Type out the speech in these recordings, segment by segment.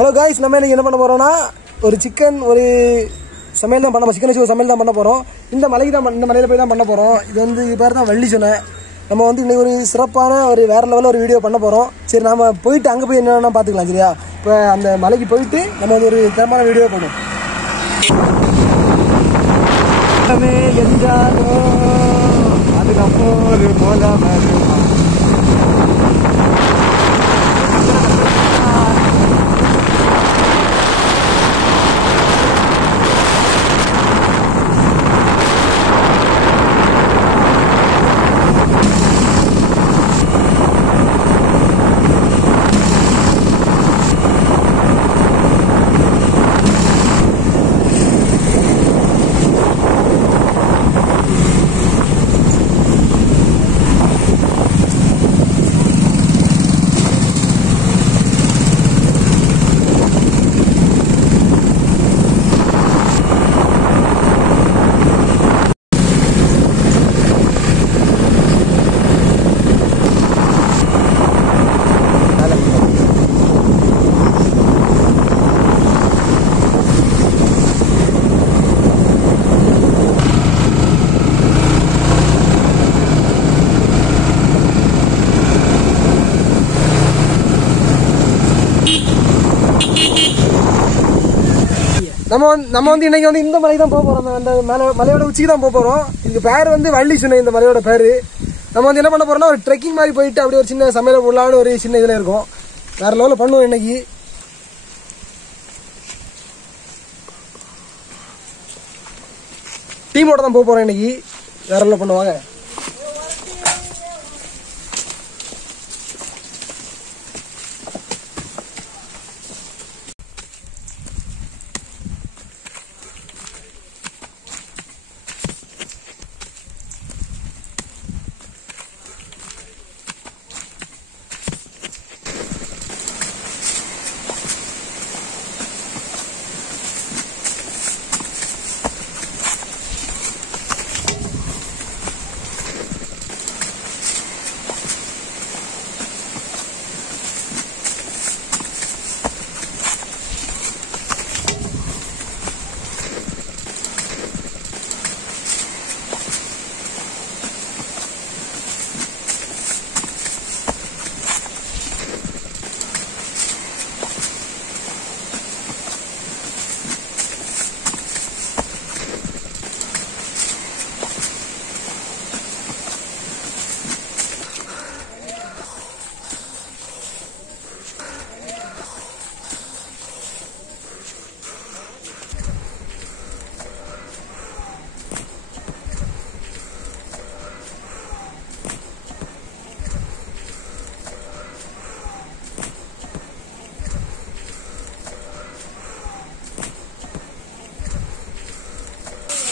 Hello guys, நம்ம இன்னைக்கு என்ன பண்ண போறோம்னா ஒரு சிக்கன் ஒரு சமையல் தான் பண்ண சிக்கன் வச்சு ஒரு சமையல் தான் பண்ண போறோம். இந்த மலைக்கு தான் இந்த மலையில போய் தான் பண்ண போறோம். இது வந்து இது பேர் தான் வள்ளி சுனை. நம்ம வந்து இன்னைக்கு ஒரு சிறப்பான ஒரு வேற லெவலில் ஒரு வீடியோ பண்ண போறோம். சரி, நாம போயிட்டு அங்கே போய் என்னென்ன பார்த்துக்கலாம். சரியா? இப்போ அந்த மலைக்கு போயிட்டு நம்ம வந்து ஒரு தரமான வீடியோ பண்ணுவோம். அதுக்கப்புறம் ஒரு போலா நம்ம வந்து இன்னைக்கு வந்து இந்த மலைக்கு தான் போக போறோம். அந்த மலையோட உச்சிக்கு தான் போக போறோம். இதுக்கு பேர் வந்து வள்ளி சுனை. இந்த மலையோட பேரு. நம்ம வந்து என்ன பண்ண போறோம்னா ஒரு ட்ரெக்கிங் மாதிரி போயிட்டு அப்படியே ஒரு சின்ன சமையல போடலான்னு ஒரு சின்ன இதுல இருக்கும். வேற லெவலில் பண்ணுவோம் இன்னைக்கு. டீமோட தான் போக போறோம் இன்னைக்கு. வேற லெவலில் பண்ணுவாங்க.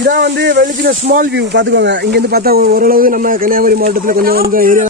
இதான் வந்து வெளிச்சின ஸ்மால் வியூ பாத்துக்கோங்க. இங்க இருந்து பார்த்தா ஓரளவு நம்ம கன்னியாகுமரி மாவட்டத்தில் கொஞ்சம் ஏரியா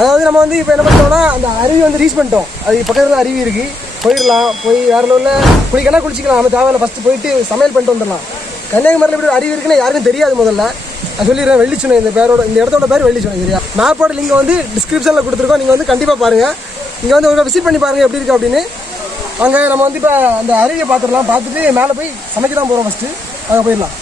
அதாவது நம்ம வந்து இப்போ என்ன பண்ணிட்டோம்னா அந்த அருவி வந்து ரீச் பண்ணிட்டோம். அது பக்கத்தில் அருவி இருக்கு. போயிடலாம். போய் வேற லெவலில் குளிக்கலாம், குளிச்சிக்கலாம். நம்ம தேவையில்ல, ஃபர்ஸ்ட் போயிட்டு சமையல் பண்ணிட்டு வந்துடலாம். கன்னியாகுமரியில் இப்படி அருவி இருக்குன்னு யாருக்கும் தெரியாது. முதல்ல நான் சொல்லிடுறேன். வள்ளி சுனை இந்த பேரோட, இந்த இடத்தோட பேர் வள்ளி சுனை. சரியா? மேப்போட லிங்க் வந்து டிஸ்கிரிப்ஷனில் கொடுத்துருக்கோம். நீங்கள் வந்து கண்டிப்பாக பாருங்க. இங்கே வந்து ஒரு விசிட் பண்ணி பாருங்க எப்படி இருக்கு அப்படின்னு. அங்கே நம்ம வந்து இப்போ அந்த அருவியை பார்த்துடலாம். பார்த்துட்டு மேலே போய் சமைக்க தான் போகிறோம். ஃபர்ஸ்ட் அங்கே போயிடலாம்.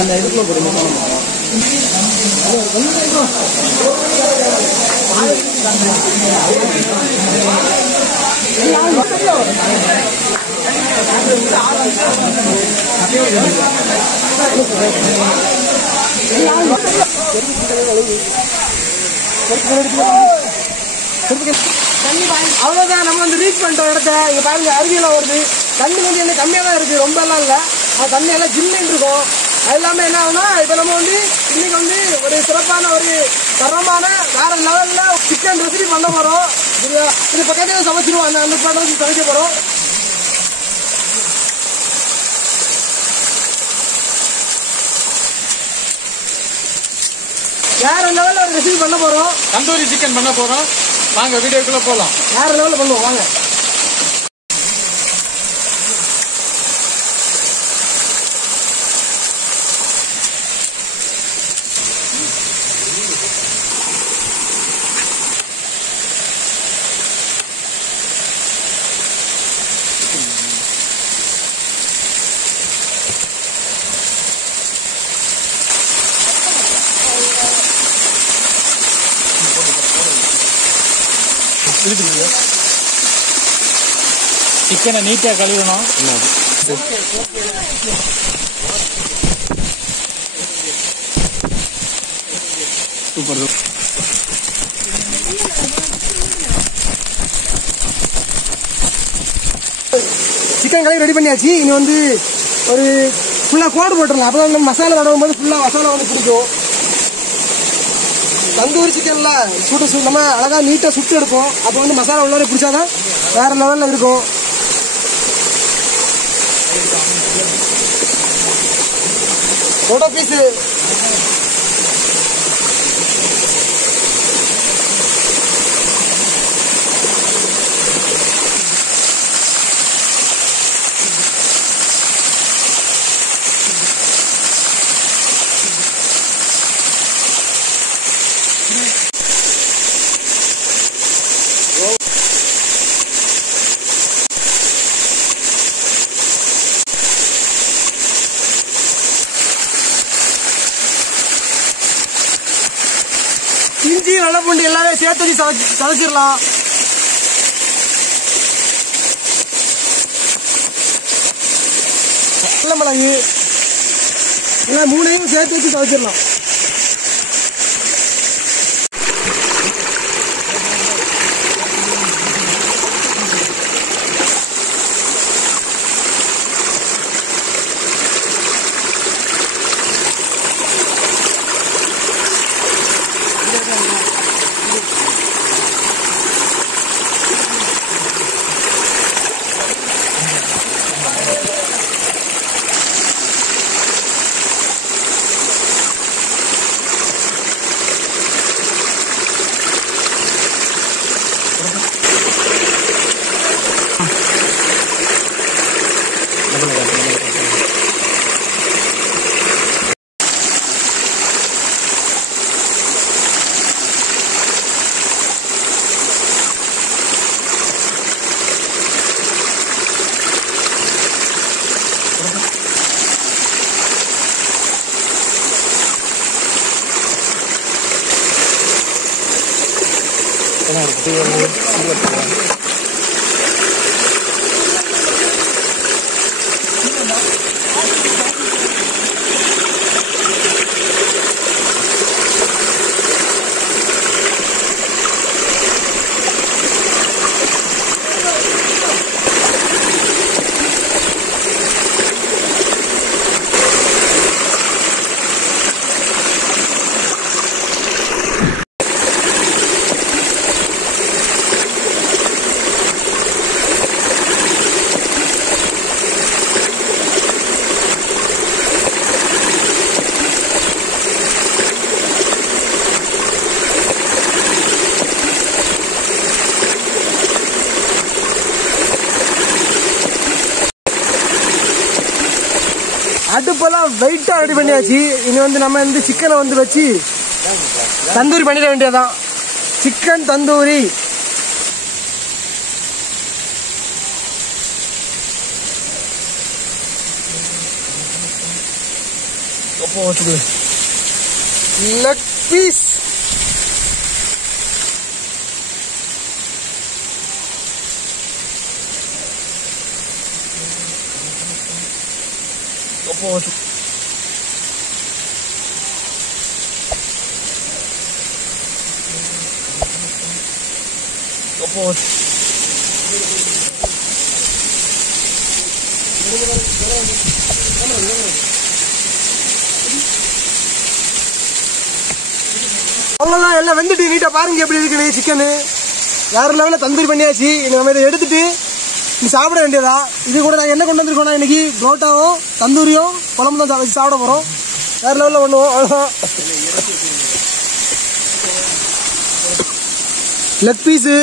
அந்த இதுக்குள்ள போடுங்க. அவ்வளவுதான் நம்ம வந்து ரீச் பண்ணிட்டோம் இடத்த. இங்க பாருங்க அருவியெல்லாம் வருது. தண்ணி வந்து என்ன கம்மியா தான் இருக்கு, ரொம்ப எல்லாம் இல்ல. தண்ணி எல்லாம் ஜில்லுன்னு இருக்கும். அது இல்லாம என்ன ஆகுனா இப்ப நம்ம வந்து இன்னைக்கு வந்து ஒரு சிறப்பான ஒரு தரமான வேற லெவல்ல சிக்கன் ரெசிபி பண்ண போறோம். இது பக்கத்துல சமைச்சிருவோம். அந்த பாட்டு சமைக்க போறோம். வேற லெவல்ல ஒரு ரெசிபி பண்ண போறோம். தந்தூரி சிக்கன் பண்ண போறோம். வாங்க வீடியோக்குள்ள போலாம். வேற லெவல்ல பண்ணுவோம் வாங்க. சிக்கனை நீட்டா கழுவணும். சூப்பர். சிக்கன் கலரி ரெடி பண்ணியாச்சு. இனி வந்து ஒரு ஃபுல்லா கோடு போட்டுருங்க. அப்பதான் நம்ம மசாலா தடவும் போது ஃபுல்லா மசாலா வந்து பிடிக்கும். தந்தூரி சிக்கன்ல நம்ம அழகா நீட்டா சுட்டு எடுப்போம். அப்போ வந்து மசாலா உள்ளவரை பிடிச்சாதான் வேற லெவல்ல இருக்கும். போட்டோ பீஸ் இஞ்சி வெள்ளை பூண்டு எல்லாமே சேர்த்து சமைச்சிடலாம். வெள்ளை மிளகு எல்லாம் மூணையும் சேர்த்து வச்சு சமைச்சிடலாம். அடுப்பெல்லாம் வெயிட்டா ரெடி பண்ணியாச்சு. இனி வந்து நம்ம இந்த சிக்கனை வந்து வச்சு தந்தூரி பண்ணிட வேண்டியதான். சிக்கன் தந்தூரி. லெக் பீஸ் அவ்வளோதான், எல்லாம் வெந்துட்டு நீட்டாக பாருங்க எப்படி இருக்குன்னு. சிக்கனு வேற லெவலில் தந்தூரி பண்ணியாச்சு. நம்ம இதை எடுத்துட்டு நீ சாப்பிட வேண்டியதா. இது கூட நாங்கள் என்ன கொண்டு வந்திருக்கோம்னா இன்னைக்கு புரோட்டாவும் தந்தூரியும் குழம்பு தான் வச்சு சாப்பிட போகிறோம். வேற லெவலில் பண்ணுவோம். அவ்வளோதான். லெக் பீஸு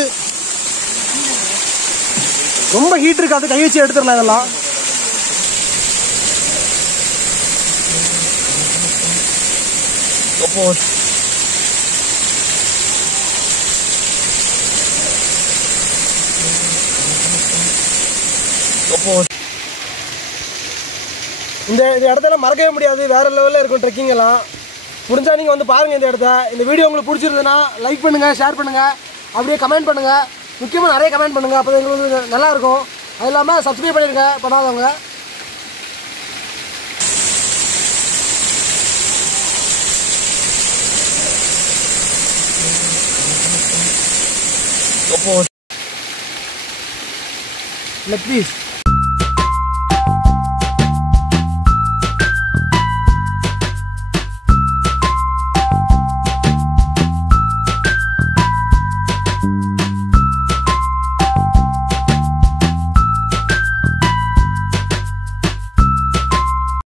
ரொம்ப ஹீட் இருக்காது, கை வச்சு எடுத்துடலாம் இதெல்லாம். இந்த இடத்துல மறக்கவே முடியாது, வேற லெவலில் இருக்கும் ட்ரெக்கிங் எல்லாம். முடிஞ்சா நீங்கள் வந்து பாருங்கள் இந்த இடத்த. இந்த வீடியோ உங்களுக்கு பிடிச்சிருந்ததுன்னா லைக் பண்ணுங்கள், ஷேர் பண்ணுங்கள், அப்படியே கமெண்ட் பண்ணுங்கள். முக்கியமாக நிறைய கமெண்ட் பண்ணுங்கள், அப்போ எங்களுக்கு நல்லாயிருக்கும். அது இல்லாமல் சப்ஸ்கிரைப் பண்ணிடுங்க பண்ணாதவங்க. Leg piece